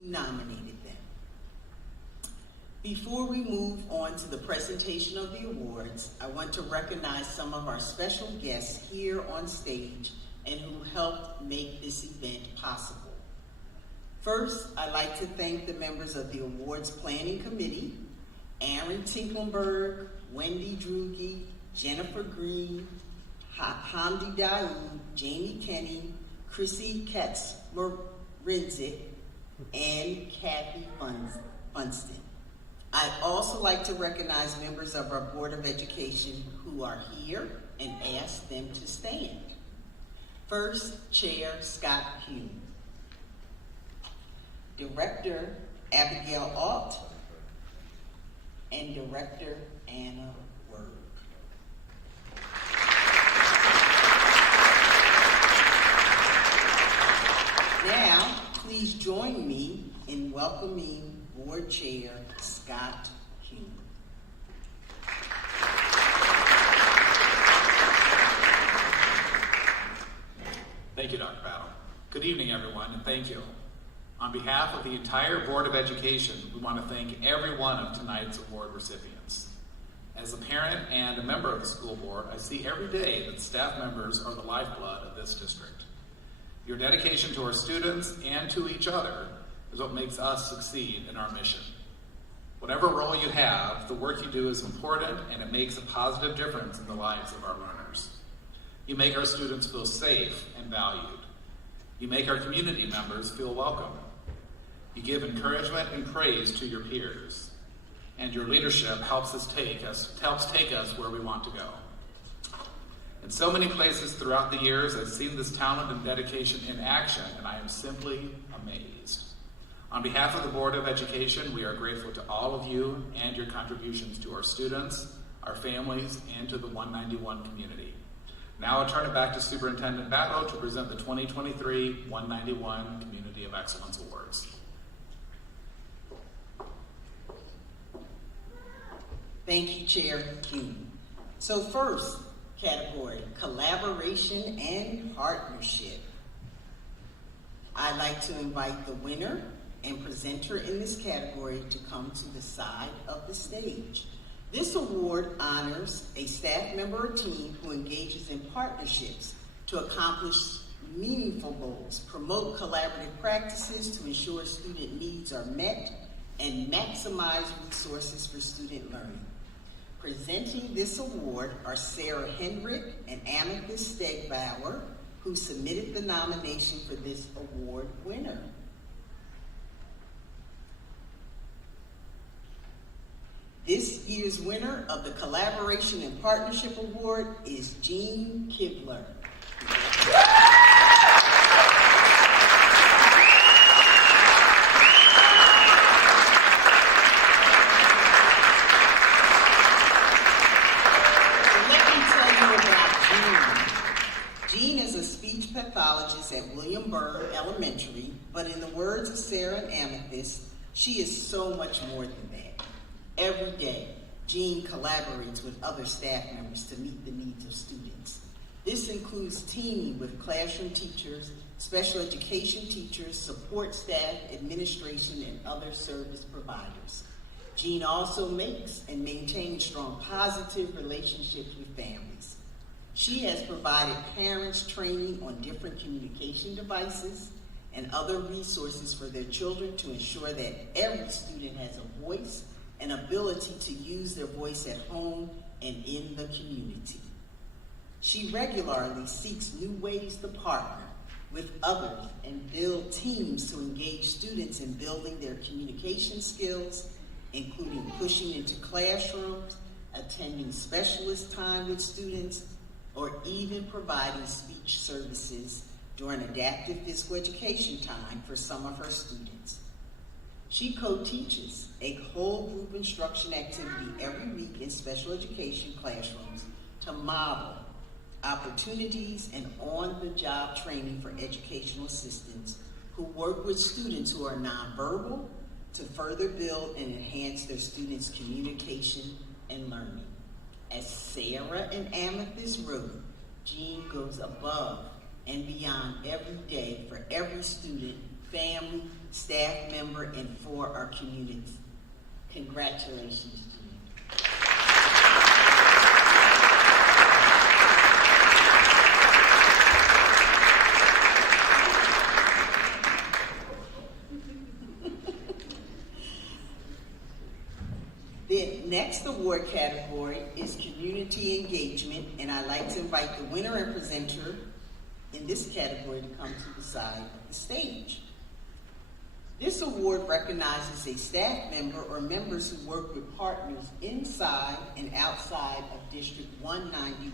nominated them. Before we move on to the presentation of the awards, I want to recognize some of our special guests here on stage and who helped make this event possible. First, I'd like to thank the members of the Awards Planning Committee, Aaron Tinklenberg, Wendy Drugi, Jennifer Green, Hamdi Daoud, Jamie Kenny, Chrissy Katz-Morinzik, and Kathy Funston. I'd also like to recognize members of our Board of Education who are here and ask them to stand. First, Chair Scott Hume. Director Abigail Alt, and Director Anna Werb. Now, please join me in welcoming Board Chair Scott Hume. Thank you, Dr. Battle. Good evening, everyone, and thank you. On behalf of the entire Board of Education, we want to thank every one of tonight's award recipients. As a parent and a member of the school board, I see every day that staff members are the lifeblood of this district. Your dedication to our students and to each other is what makes us succeed in our mission. Whatever role you have, the work you do is important and it makes a positive difference in the lives of our learners. You make our students feel safe and valued. You make our community members feel welcome. You give encouragement and praise to your peers. And your leadership helps take us where we want to go. In so many places throughout the years, I've seen this talent and dedication in action, and I am simply amazed. On behalf of the Board of Education, we are grateful to all of you and your contributions to our students, our families, and to the 191 community. Now I'll turn it back to Superintendent Battle to present the 2023 191 Community of Excellence Awards. Thank you, Chair Hume. So first category, collaboration and partnership. I'd like to invite the winner and presenter in this category to come to the side of the stage. This award honors a staff member or team who engages in partnerships to accomplish meaningful goals, promote collaborative practices to ensure student needs are met, and maximize resources for student learning. Presenting this award are Sarah Hendrick and Amethyst Stegbauer, who submitted the nomination for this award winner. This year's winner of the Collaboration and Partnership Award is Jean Kibler. Jean is a speech pathologist at William Byrd Elementary, but in the words of Sarah and Amethyst, she is so much more than that. Every day, Jean collaborates with other staff members to meet the needs of students. This includes teaming with classroom teachers, special education teachers, support staff, administration, and other service providers. Jean also makes and maintains strong positive relationships with families. She has provided parents training on different communication devices and other resources for their children to ensure that every student has a voice and ability to use their voice at home and in the community. She regularly seeks new ways to partner with others and build teams to engage students in building their communication skills, including pushing into classrooms, attending specialist time with students, or even providing speech services during adaptive physical education time for some of her students. She co-teaches a whole group instruction activity every week in special education classrooms to model opportunities and on-the-job training for educational assistants who work with students who are nonverbal to further build and enhance their students' communication and learning. As Sarah and Amethyst wrote, Jean goes above and beyond every day for every student family, staff member, and for our community. Congratulations, Jean. The next award category is community engagement, and I'd like to invite the winner and presenter in this category to come to the side of the stage. This award recognizes a staff member or members who work with partners inside and outside of District 191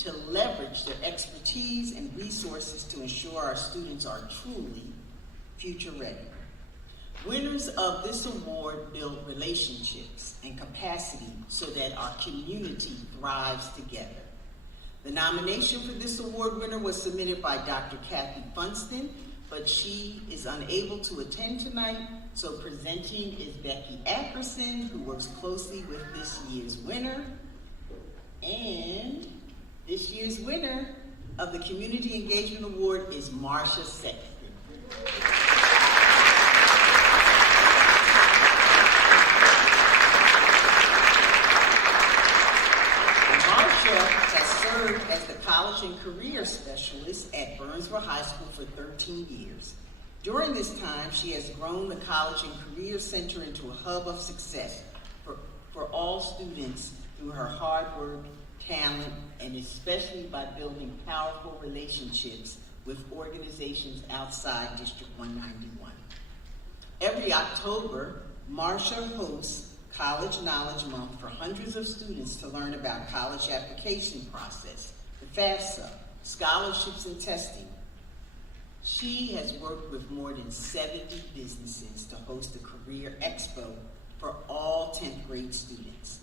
to leverage their expertise and resources to ensure our students are truly future ready. Winners of this award build relationships and capacity so that our community thrives together. The nomination for this award winner was submitted by Dr. Kathy Funston, but she is unable to attend tonight, so presenting is Becky Ackerson, who works closely with this year's winner. And this year's winner of the Community Engagement Award is Marsha Sexton. As the College and Career Specialist at Burnsville High School for 13 years. During this time, she has grown the College and Career Center into a hub of success for all students through her hard work, talent, and especially by building powerful relationships with organizations outside District 191. Every October, Marsha hosts College Knowledge Month for hundreds of students to learn about college application process, the FAFSA, scholarships and testing. She has worked with more than 70 businesses to host a career expo for all 10th grade students.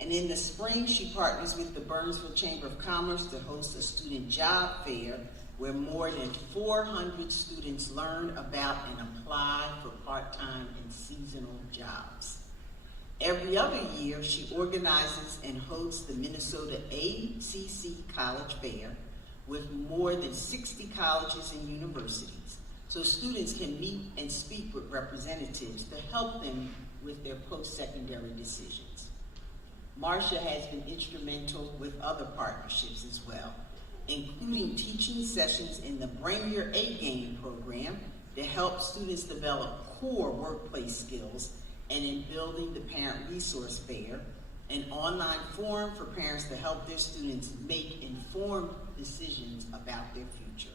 And in the spring, she partners with the Burnsville Chamber of Commerce to host a student job fair where more than 400 students learn about and apply for part-time and seasonal jobs. Every other year, she organizes and hosts the Minnesota ACC College Fair with more than 60 colleges and universities, so students can meet and speak with representatives to help them with their post-secondary decisions. Marsha has been instrumental with other partnerships as well, including teaching sessions in the Bring Your A Game program to help students develop core workplace skills, and in building the Parent Resource Fair, an online forum for parents to help their students make informed decisions about their future.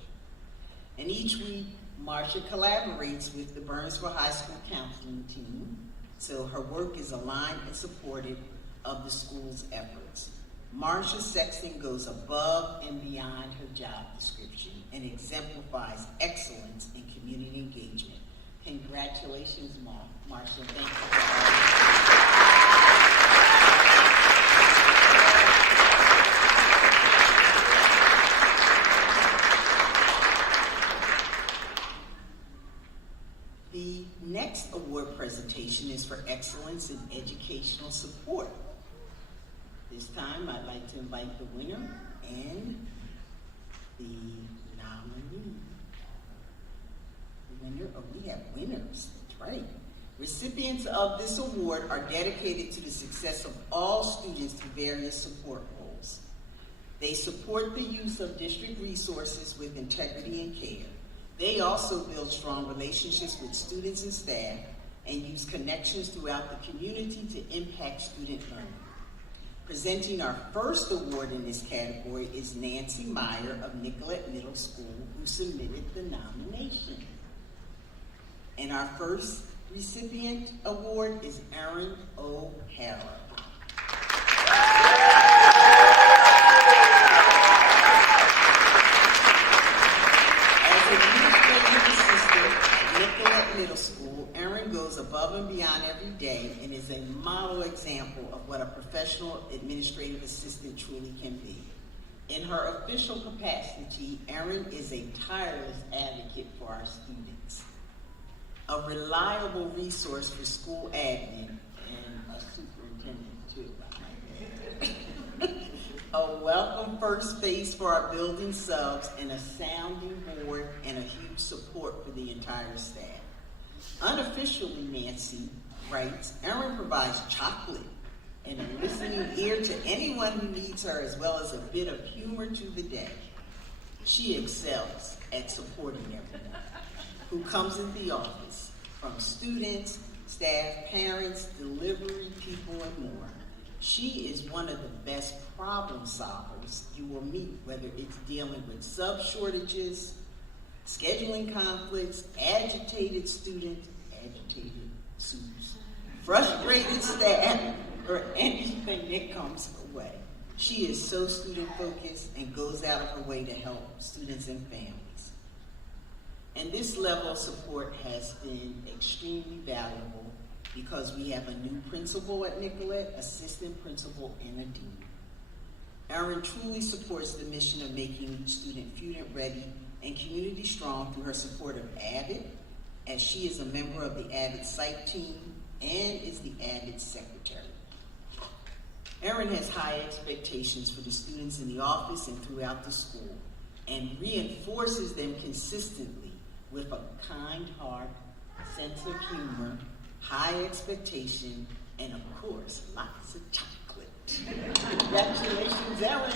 And each week, Marsha collaborates with the Burnsville High School counseling team, so her work is aligned and supportive of the school's efforts. Marsha Sexton goes above and beyond her job description and exemplifies excellence in community engagement. Congratulations, Marsha. Thank you for all. The next award presentation is for excellence in educational support. This time, I'd like to invite the winner and the nominee. We have winners, that's right. Recipients of this award are dedicated to the success of all students through various support roles. They support the use of district resources with integrity and care. They also build strong relationships with students and staff and use connections throughout the community to impact student learning. Presenting our first award in this category is Nancy Meyer of Nicollet Middle School, who submitted the nomination. And our first recipient award is Erin O'Hara. As administrative assistant at Nicollet Middle School, Erin goes above and beyond every day and is a model example of what a professional administrative assistant truly can be. In her official capacity, Erin is a tireless advocate for our students, a reliable resource for school admin, and a superintendent too. a welcome first face for our building subs, and a sounding board, and a huge support for the entire staff. Unofficially, Nancy writes, Erin provides chocolate and a listening ear to anyone who needs her, as well as a bit of humor to the day. She excels at supporting everyone who comes into the office, from students, staff, parents, delivery people, and more. She is one of the best problem solvers you will meet, whether it's dealing with sub shortages, scheduling conflicts, agitated students, frustrated staff, or anything that comes her way. She is so student focused and goes out of her way to help students and families. And this level of support has been extremely valuable because we have a new principal at Nicollet, assistant principal, and a dean. Erin truly supports the mission of making each student ready and community strong through her support of AVID, as she is a member of the AVID site team and is the AVID secretary. Erin has high expectations for the students in the office and throughout the school, and reinforces them consistently with a kind heart, sense of humor, high expectation, and of course, lots of chocolate. Congratulations, Erin.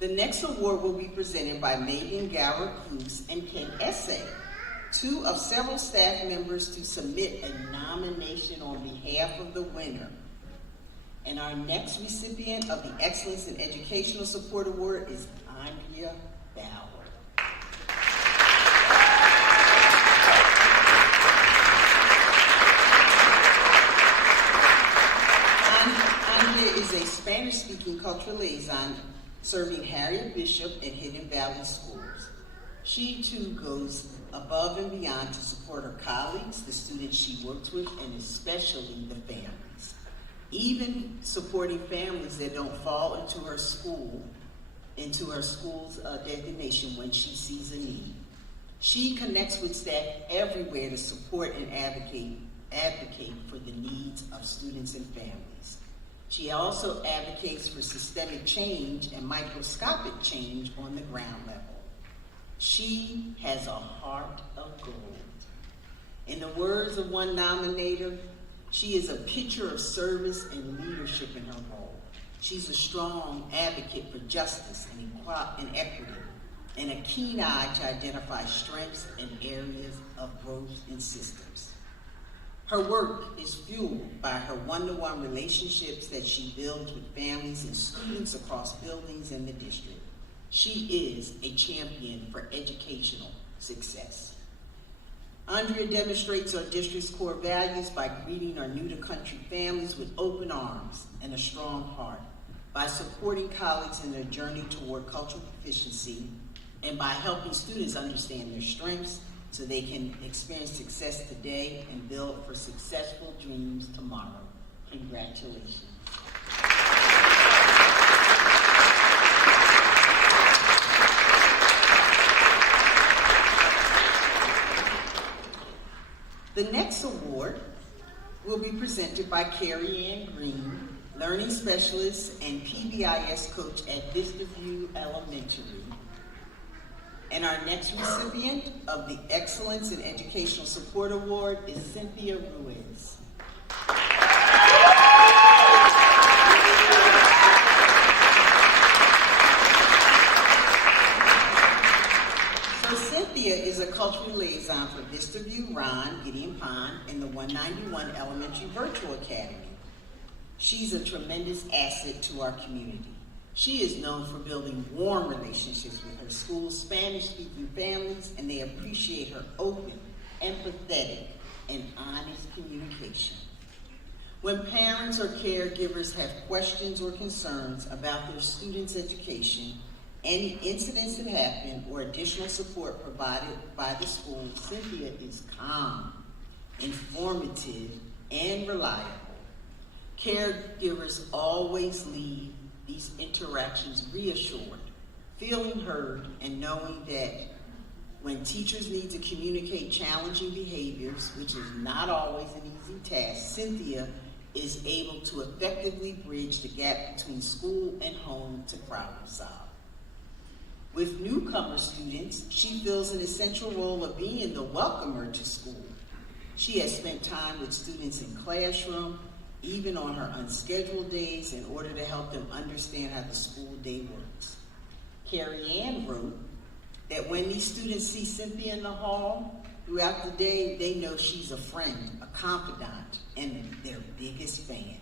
The next award will be presented by Megan Gower-Cruz and Ken Essay, two of several staff members to submit a nomination on behalf of the winner. And our next recipient of the Excellence in Educational Support Award is Andrea Bauer. Andrea is a Spanish-speaking cultural liaison serving Harriet Bishop and Hidden Valley schools. She too goes above and beyond to support her colleagues, the students she works with, and especially the families. Even supporting families that don't fall into her school's designation when she sees a need. She connects with staff everywhere to support and advocate for the needs of students and families. She also advocates for systemic change and microscopic change on the ground level. She has a heart of gold. In the words of one nominator, she is a picture of service and leadership in her role. She's a strong advocate for justice and equity, and a keen eye to identify strengths and areas of growth in systems. Her work is fueled by her one-to-one relationships that she builds with families and students across buildings in the district. She is a champion for educational success. Andrea demonstrates our district's core values by greeting our new-to-country families with open arms and a strong heart, by supporting colleagues in their journey toward cultural proficiency, and by helping students understand their strengths so they can experience success today and build for successful dreams tomorrow. Congratulations. The next award will be presented by Carrie Ann Green, Learning Specialist and PBIS Coach at Vista View Elementary. And our next recipient of the Excellence in Educational Support Award is Cynthia Ruiz. So Cynthia is a cultural liaison for Vista View, Ron, Gideon Pond, and the 191 Elementary Virtual Academy. She's a tremendous asset to our community. She is known for building warm relationships with her school's Spanish-speaking families, and they appreciate her open, empathetic, and honest communication. When parents or caregivers have questions or concerns about their students' education, any incidents that happen, or additional support provided by the school, Cynthia is calm, informative, and reliable. Caregivers always leave these interactions reassured, feeling heard, and knowing that when teachers need to communicate challenging behaviors, which is not always an easy task, Cynthia is able to effectively bridge the gap between school and home to problem solve. With newcomer students, she fills an essential role of being the welcomer to school. She has spent time with students in classroom, even on her unscheduled days, in order to help them understand how the school day works. Carrie Ann wrote that when these students see Cynthia in the hall throughout the day, they know she's a friend, a confidant, and their biggest fan.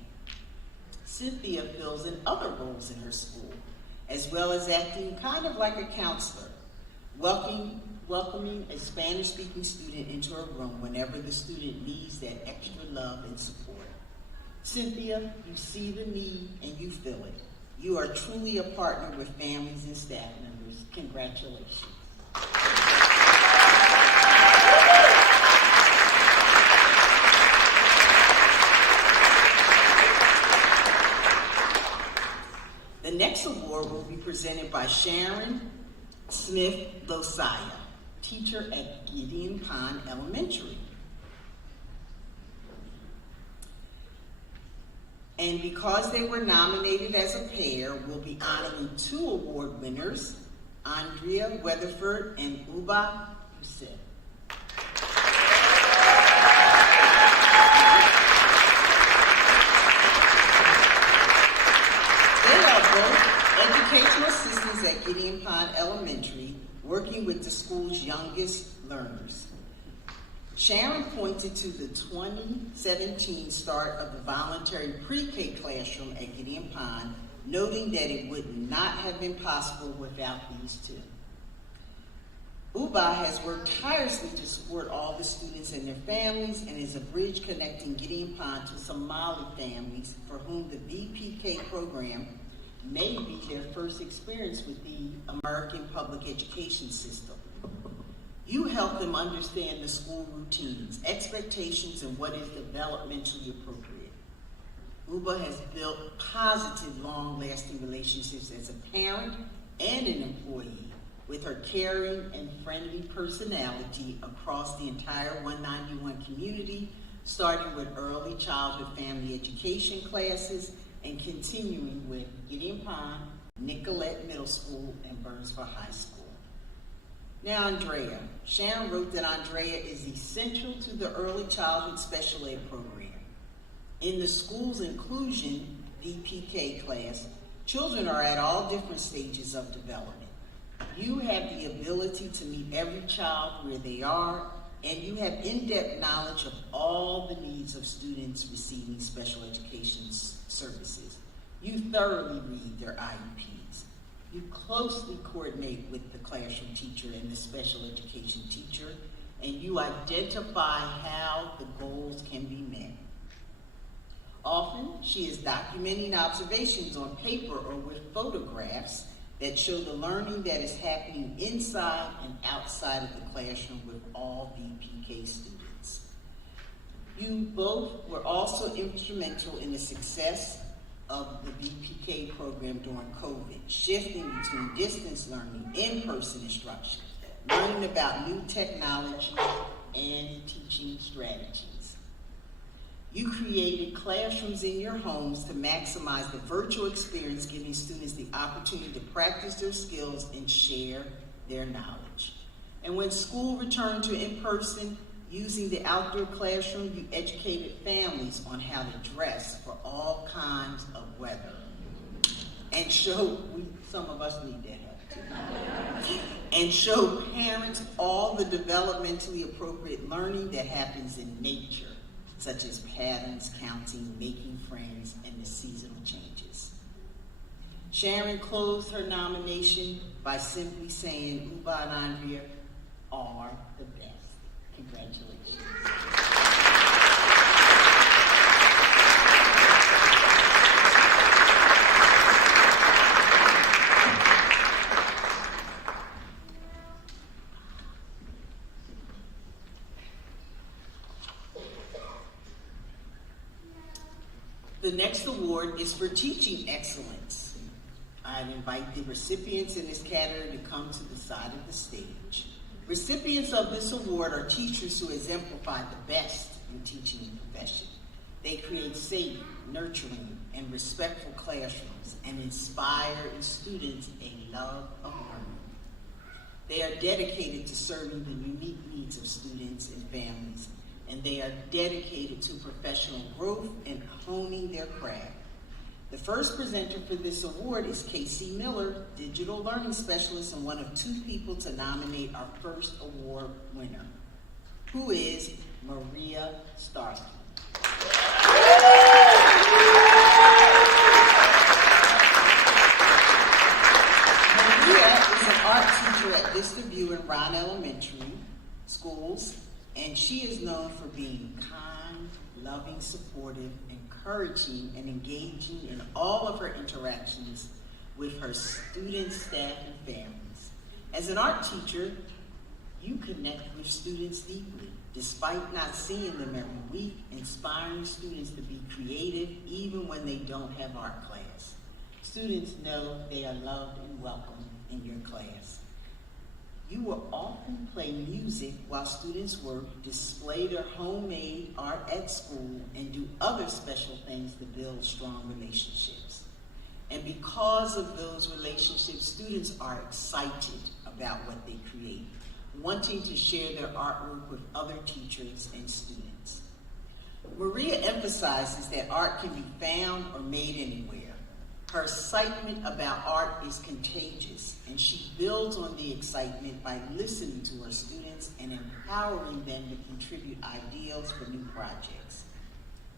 Cynthia fills in other roles in her school, as well as acting kind of like a counselor, welcoming a Spanish-speaking student into her room whenever the student needs that extra love and support. Cynthia, you see the need and you feel it. You are truly a partner with families and staff members. Congratulations. The next award will be presented by Sharon Smith Losiah, teacher at Gideon Pond Elementary. And because they were nominated as a pair, we'll be honoring 2 award winners, Andrea Weatherford and Uba Yusuf. They are both educational assistants at Gideon Pond Elementary, working with the school's youngest learners. Sharon pointed to the 2017 start of the voluntary pre-K classroom at Gideon Pond, noting that it would not have been possible without these 2. Uba has worked tirelessly to support all the students and their families and is a bridge connecting Gideon Pond to Somali families for whom the VPK program may be their first experience with the American public education system. You help them understand the school routines, expectations, and what is developmentally appropriate. Uba has built positive, long-lasting relationships as a parent and an employee with her caring and friendly personality across the entire 191 community, starting with early childhood family education classes and continuing with Gideon Pond, Nicollet Middle School, and Burnsville High School. Now, Andrea. Sharon wrote that Andrea is essential to the early childhood special ed program. In the school's inclusion VPK class, children are at all different stages of development. You have the ability to meet every child where they are, and you have in-depth knowledge of all the needs of students receiving special education services. You thoroughly read their IEPs. You closely coordinate with the classroom teacher and the special education teacher, and you identify how the goals can be met. Often, she is documenting observations on paper or with photographs that show the learning that is happening inside and outside of the classroom with all VPK students. You both were also instrumental in the success of the VPK program during COVID, shifting between distance learning, in-person instruction, learning about new technology, and teaching strategies. You created classrooms in your homes to maximize the virtual experience, giving students the opportunity to practice their skills and share their knowledge. And when school returned to in-person, using the outdoor classroom, you educated families on how to dress for all kinds of weather. And some of us need that help too. And show parents all the developmentally appropriate learning that happens in nature, such as patterns, counting, making friends, and the seasonal changes. Sharon closed her nomination by simply saying, Uba and Andrea are the best. Congratulations. The next award is for teaching excellence. I'd invite the recipients in this category to come to the side of the stage. Recipients of this award are teachers who exemplify the best in teaching the profession. They create safe, nurturing, and respectful classrooms and inspire in students a love of learning. They are dedicated to serving the unique needs of students and families, and they are dedicated to professional growth and honing their craft. The first presenter for this award is Casey Miller, Digital Learning Specialist and one of 2 people to nominate our first award winner, who is Maria Starkey. Maria is an art teacher at Vista View and Ron Elementary Schools, and she is known for being kind, loving, supportive, encouraging, and engaging in all of her interactions with her students, staff, and families. As an art teacher, you connect with students deeply, despite not seeing them every week, inspiring students to be creative even when they don't have art class. Students know they are loved and welcomed in your class. You will often play music while students work, display their homemade art at school, and do other special things to build strong relationships. And because of those relationships, students are excited about what they create, wanting to share their artwork with other teachers and students. Maria emphasizes that art can be found or made anywhere. Her excitement about art is contagious, and she builds on the excitement by listening to her students and empowering them to contribute ideas for new projects.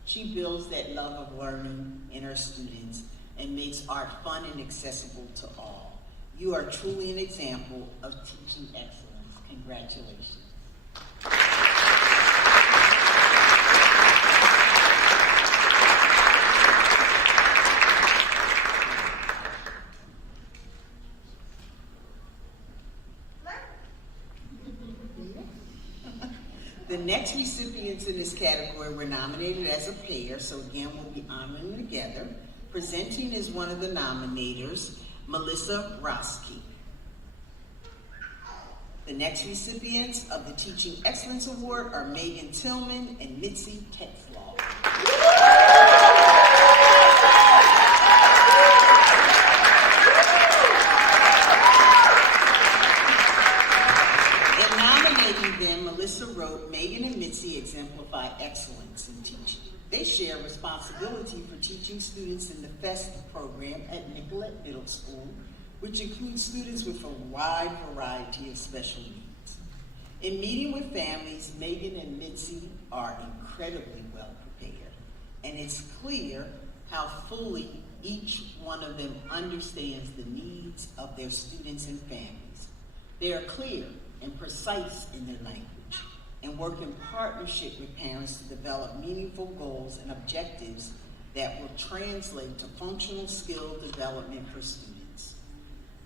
She builds that love of learning in her students and makes art fun and accessible to all. You are truly an example of teaching excellence. Congratulations. The next recipients in this category were nominated as a pair, so again, we'll be honoring them together. Presenting is one of the nominators, Melissa Roski. The next recipients of the Teaching Excellence Award are Megan Tillman and Mitzi Tetzlaw. Melissa wrote, Megan and Mitzi exemplify excellence in teaching. They share responsibility for teaching students in the FEST program at Nicollet Middle School, which includes students with a wide variety of special needs. In meeting with families, Megan and Mitzi are incredibly well prepared, and it's clear how fully each one of them understands the needs of their students and families. They are clear and precise in their language and work in partnership with parents to develop meaningful goals and objectives that will translate to functional skill development for students.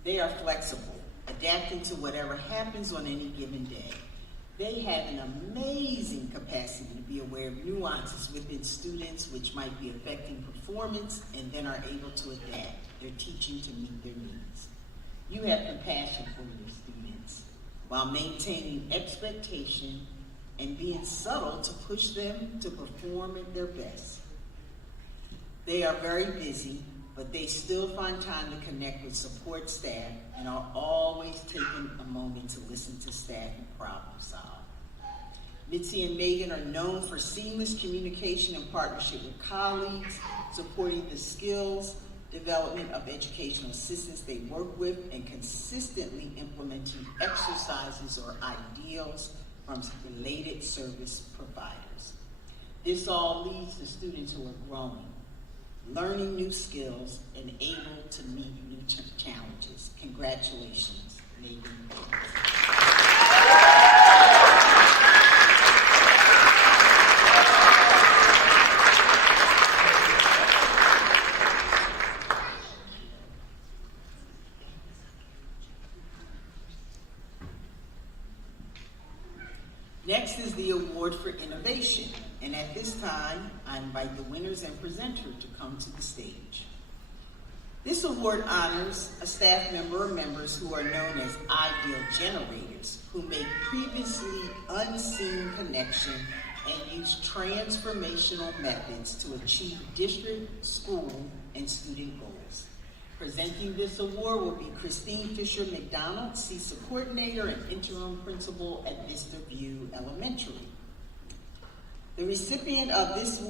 They are flexible, adapting to whatever happens on any given day. They have an amazing capacity to be aware of nuances within students which might be affecting performance and then are able to adapt their teaching to meet their needs. You have compassion for your students while maintaining expectation and being subtle to push them to perform at their best. They are very busy, but they still find time to connect with support staff and are always taking a moment to listen to staff and problem solve. Mitzi and Megan are known for seamless communication and partnership with colleagues, supporting the skills development of educational assistants they work with, and consistently implementing exercises or ideals from related service providers. This all leads to students who are growing, learning new skills, and able to meet new challenges. Congratulations, Megan. Next is the award for innovation, and at this time, I invite the winners and presenter to come to the stage. This award honors a staff member or members who are known as ideal generators, who make previously unseen connection and use transformational methods to achieve district, school, and student goals. Presenting this award will be Christine Fisher McDonald, CISA Coordinator and Interim Principal at Vista View Elementary. The recipient of this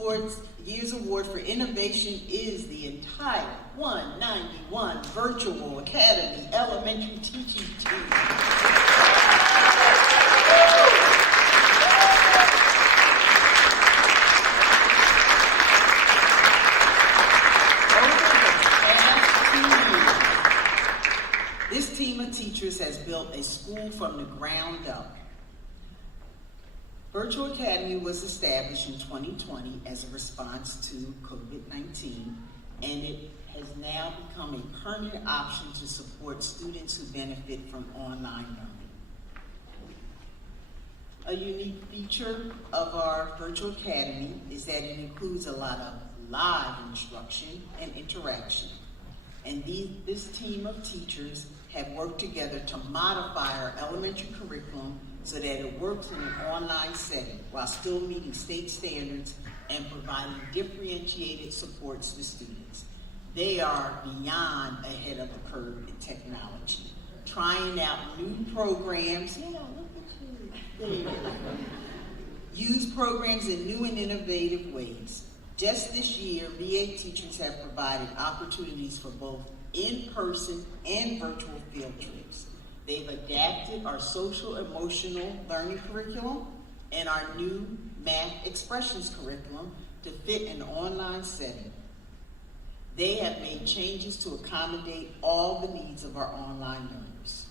year's award for innovation is the entire 191 Virtual Academy Elementary Teaching Team. This team of teachers has built a school from the ground up. Virtual Academy was established in 2020 as a response to COVID-19, and it has now become a permanent option to support students who benefit from online learning. A unique feature of our Virtual Academy is that it includes a lot of live instruction and interaction. And this team of teachers have worked together to modify our elementary curriculum so that it works in an online setting while still meeting state standards and providing differentiated supports to students. They are beyond ahead of the curve in technology, trying out new programs. Yeah, look at you. Use programs in new and innovative ways. Just this year, VA teachers have provided opportunities for both in-person and virtual field trips. They've adapted our social emotional learning curriculum and our new math expressions curriculum to fit an online setting. They have made changes to accommodate all the needs of our online learners.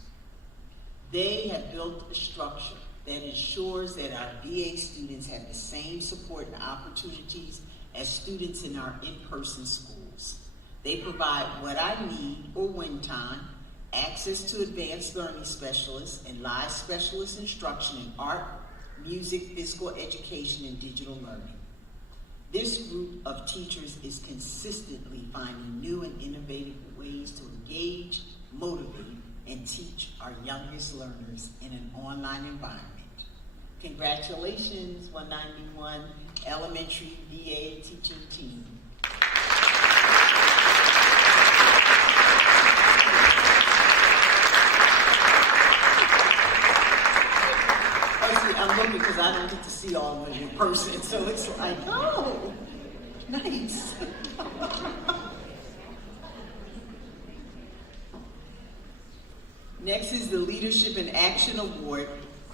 They have built a structure that ensures that our VA students have the same support and opportunities as students in our in-person schools. They provide what I need or when time, access to advanced learning specialists and live specialist instruction in art, music, physical education, and digital learning. This group of teachers is consistently finding new and innovative ways to engage, motivate, and teach our youngest learners in an online environment. Congratulations, 191 Elementary VA Teaching Team. I'm looking because I don't get to see all of them in person, so it's like, oh, nice. Next is the Leadership in Action Award,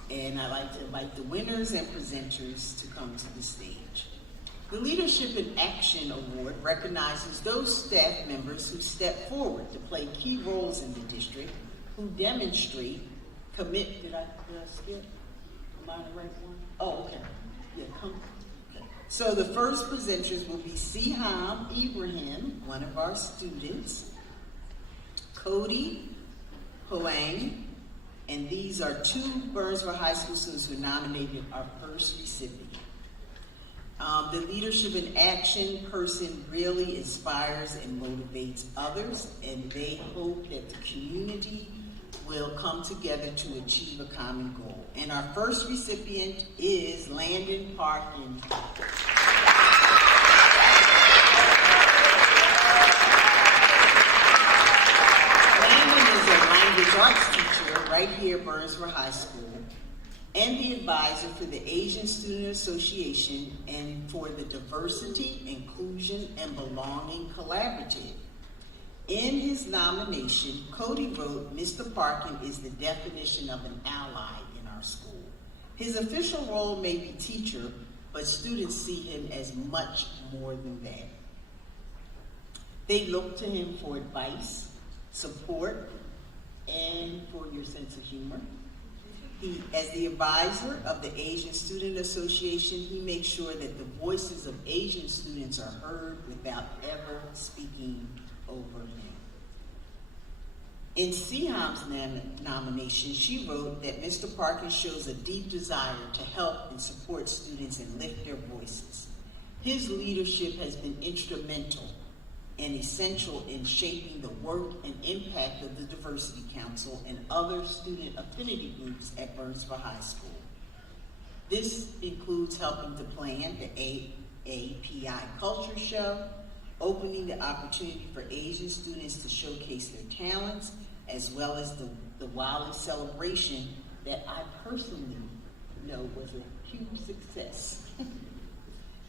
and I'd like to invite the winners and presenters to come to the stage. The Leadership in Action Award recognizes those staff members who step forward to play key roles in the district, who demonstrate commit. Did I skip? Am I the right one? Oh, okay. Yeah, come. Okay. So the first presenters will be Siham Ibrahim, one of our students, Cody Hoang, and these are two Burnsville High School students who nominated our first recipient. The Leadership in Action person really inspires and motivates others, and they hope that the community will come together to achieve a common goal. And our first recipient is Landon Parkin. Landon is a language arts teacher right here at Burnsville High School, and the advisor for the Asian Student Association and for the Diversity, Inclusion, and Belonging Collaborative. In his nomination, Cody wrote, "Mr. Parkin is the definition of an ally in our school. His official role may be teacher, but students see him as much more than that." They look to him for advice, support, and for your sense of humor. As the advisor of the Asian Student Association, he makes sure that the voices of Asian students are heard without ever speaking over him. In Siham's nomination, she wrote that Mr. Parkin shows a deep desire to help and support students and lift their voices. His leadership has been instrumental and essential in shaping the work and impact of the Diversity Council and other student affinity groups at Burnsville High School. This includes helping to plan the AAPI Culture Show, opening the opportunity for Asian students to showcase their talents, as well as the Wiley celebration that I personally know was a huge success.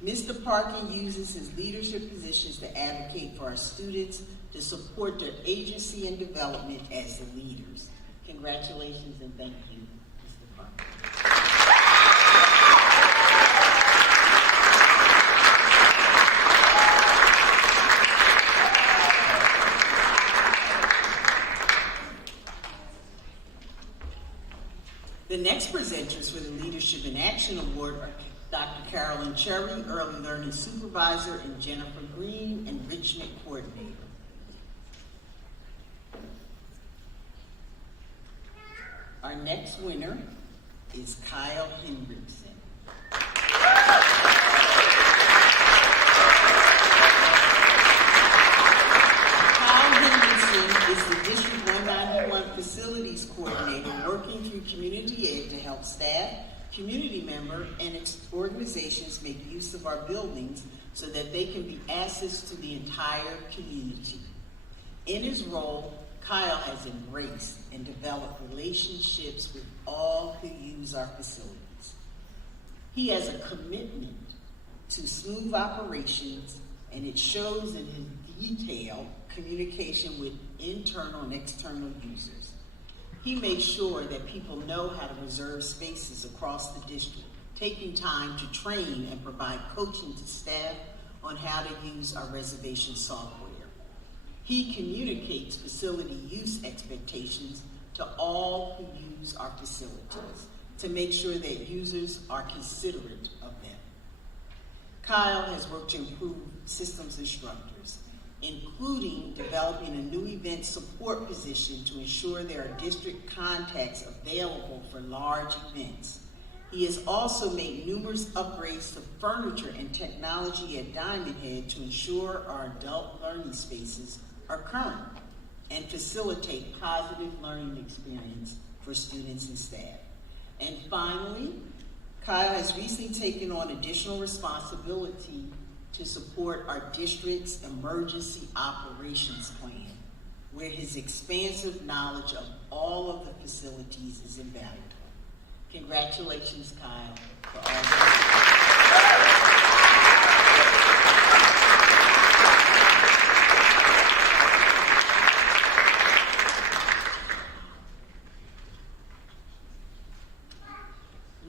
Mr. Parkin uses his leadership positions to advocate for our students, to support their agency and development as the leaders. Congratulations and thank you, Mr. Parkin. The next presenters for the Leadership in Action Award are Dr. Carolyn Cherry, Early Learning Supervisor, and Jennifer Green, Enrichment Coordinator. Our next winner is Kyle Hendrickson. Kyle Hendrickson is the District 191 Facilities Coordinator working through Community Ed to help staff, community member, and its organizations make use of our buildings so that they can be assets to the entire community. In his role, Kyle has embraced and developed relationships with all who use our facilities. He has a commitment to smooth operations, and it shows in his detailed communication with internal and external users. He makes sure that people know how to reserve spaces across the district, taking time to train and provide coaching to staff on how to use our reservation software. He communicates facility use expectations to all who use our facilities to make sure that users are considerate of them. Kyle has worked to improve systems and structures, including developing a new event support position to ensure there are district contacts available for large events. He has also made numerous upgrades to furniture and technology at Diamond Head to ensure our adult learning spaces are current and facilitate positive learning experience for students and staff. And finally, Kyle has recently taken on additional responsibility to support our district's emergency operations plan, where his expansive knowledge of all of the facilities is invaluable. Congratulations, Kyle, for all that.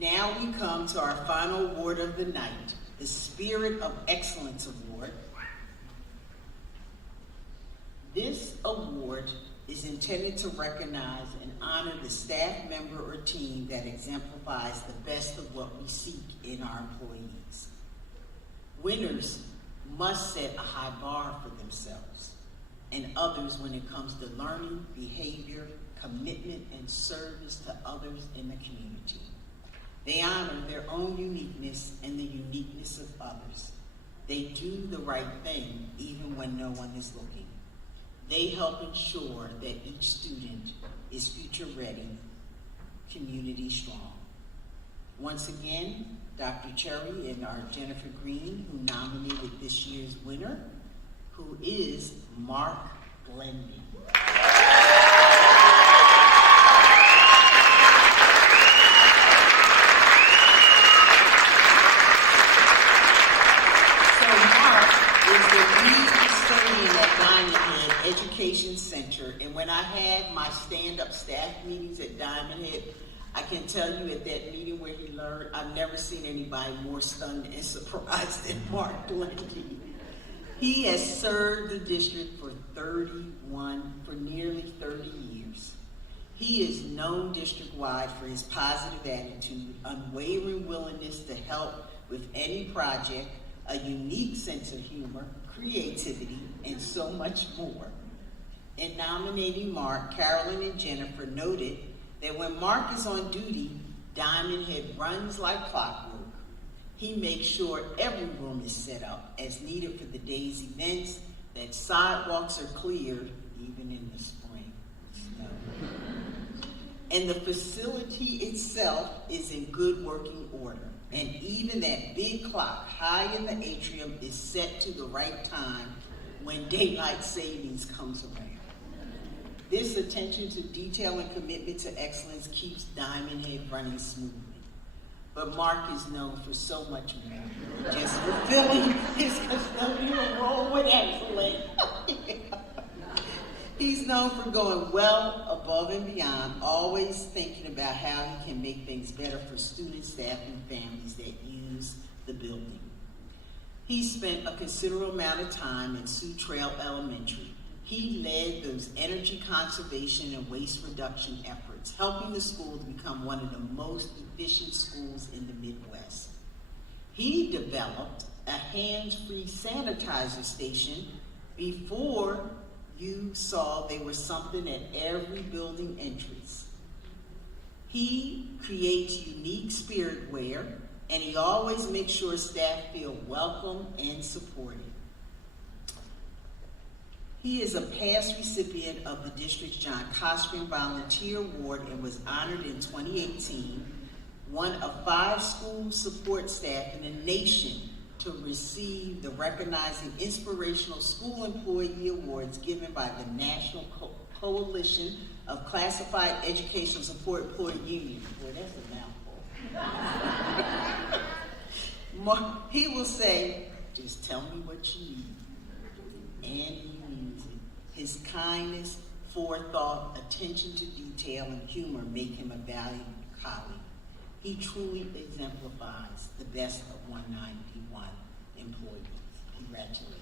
Now we come to our final award of the night, the Spirit of Excellence Award. This award is intended to recognize and honor the staff member or team that exemplifies the best of what we seek in our employees. Winners must set a high bar for themselves and others when it comes to learning, behavior, commitment, and service to others in the community. They honor their own uniqueness and the uniqueness of others. They do the right thing even when no one is looking. They help ensure that each student is future ready, community strong. Once again, Dr. Cherry and our Jennifer Green, who nominated this year's winner, who is Mark Glendy. Education Center, and when I had my stand-up staff meetings at Diamond Head, I can tell you at that meeting where he learned, I've never seen anybody more stunned and surprised than Mark Glendy. He has served the district for nearly 30 years. He is known district-wide for his positive attitude, unwavering willingness to help with any project, a unique sense of humor, creativity, and so much more. In nominating Mark, Carolyn and Jennifer noted that when Mark is on duty, Diamond Head runs like clockwork. He makes sure every room is set up as needed for the day's events that sidewalks are cleared, even in the spring snow, and the facility itself is in good working order. And even that big clock high in the atrium is set to the right time when daylight savings comes around. This attention to detail and commitment to excellence keeps Diamond Head running smoothly. But Mark is known for so much more than just fulfilling his custodial role with excellence. He's known for going well above and beyond, always thinking about how he can make things better for students, staff, and families that use the building. He spent a considerable amount of time at Sioux Trail Elementary. He led those energy conservation and waste reduction efforts, helping the school to become one of the most efficient schools in the Midwest. He developed a hands-free sanitizer station before you saw there was something at every building entrance. He creates unique spirit wear, and he always makes sure staff feel welcome and supported. He is a past recipient of the district's John Cochran Volunteer Award and was honored in 2018, one of 5 school support staff in the nation to receive the Recognizing Inspirational School Employee Awards given by the National Coalition of Classified Educational Support Employee Unions. Boy, that's a mouthful. He will say, just tell me what you need. And he means it. His kindness, forethought, attention to detail, and humor make him a valued colleague. He truly exemplifies the best of 191 employees. Congratulations.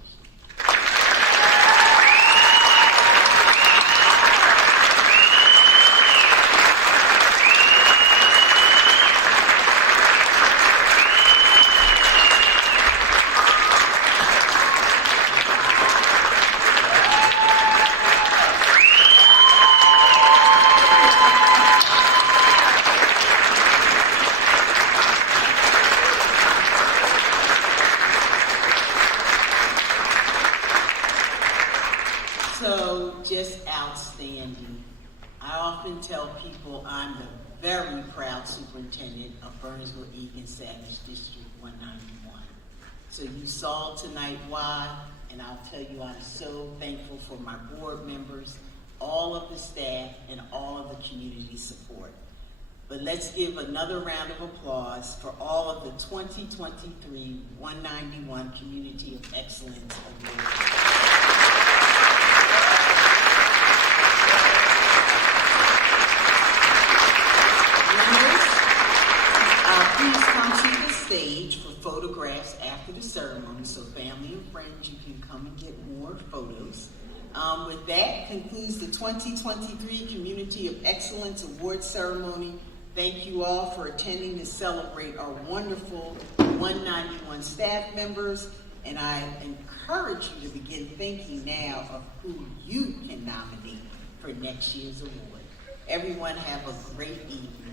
So, just outstanding. I often tell people I'm the very proud superintendent of Burnsville-Eagan-Savage District 191. So you saw tonight why, and I'll tell you I'm so thankful for my board members, all of the staff, and all of the community support. But let's give another round of applause for all of the 2023 191 Community of Excellence Awards. Please come to the stage for photographs after the ceremony, so family and friends, you can come and get more photos. With that concludes the 2023 Community of Excellence Award Ceremony. Thank you all for attending to celebrate our wonderful 191 staff members, and I encourage you to begin thinking now of who you can nominate for next year's award. Everyone have a great evening.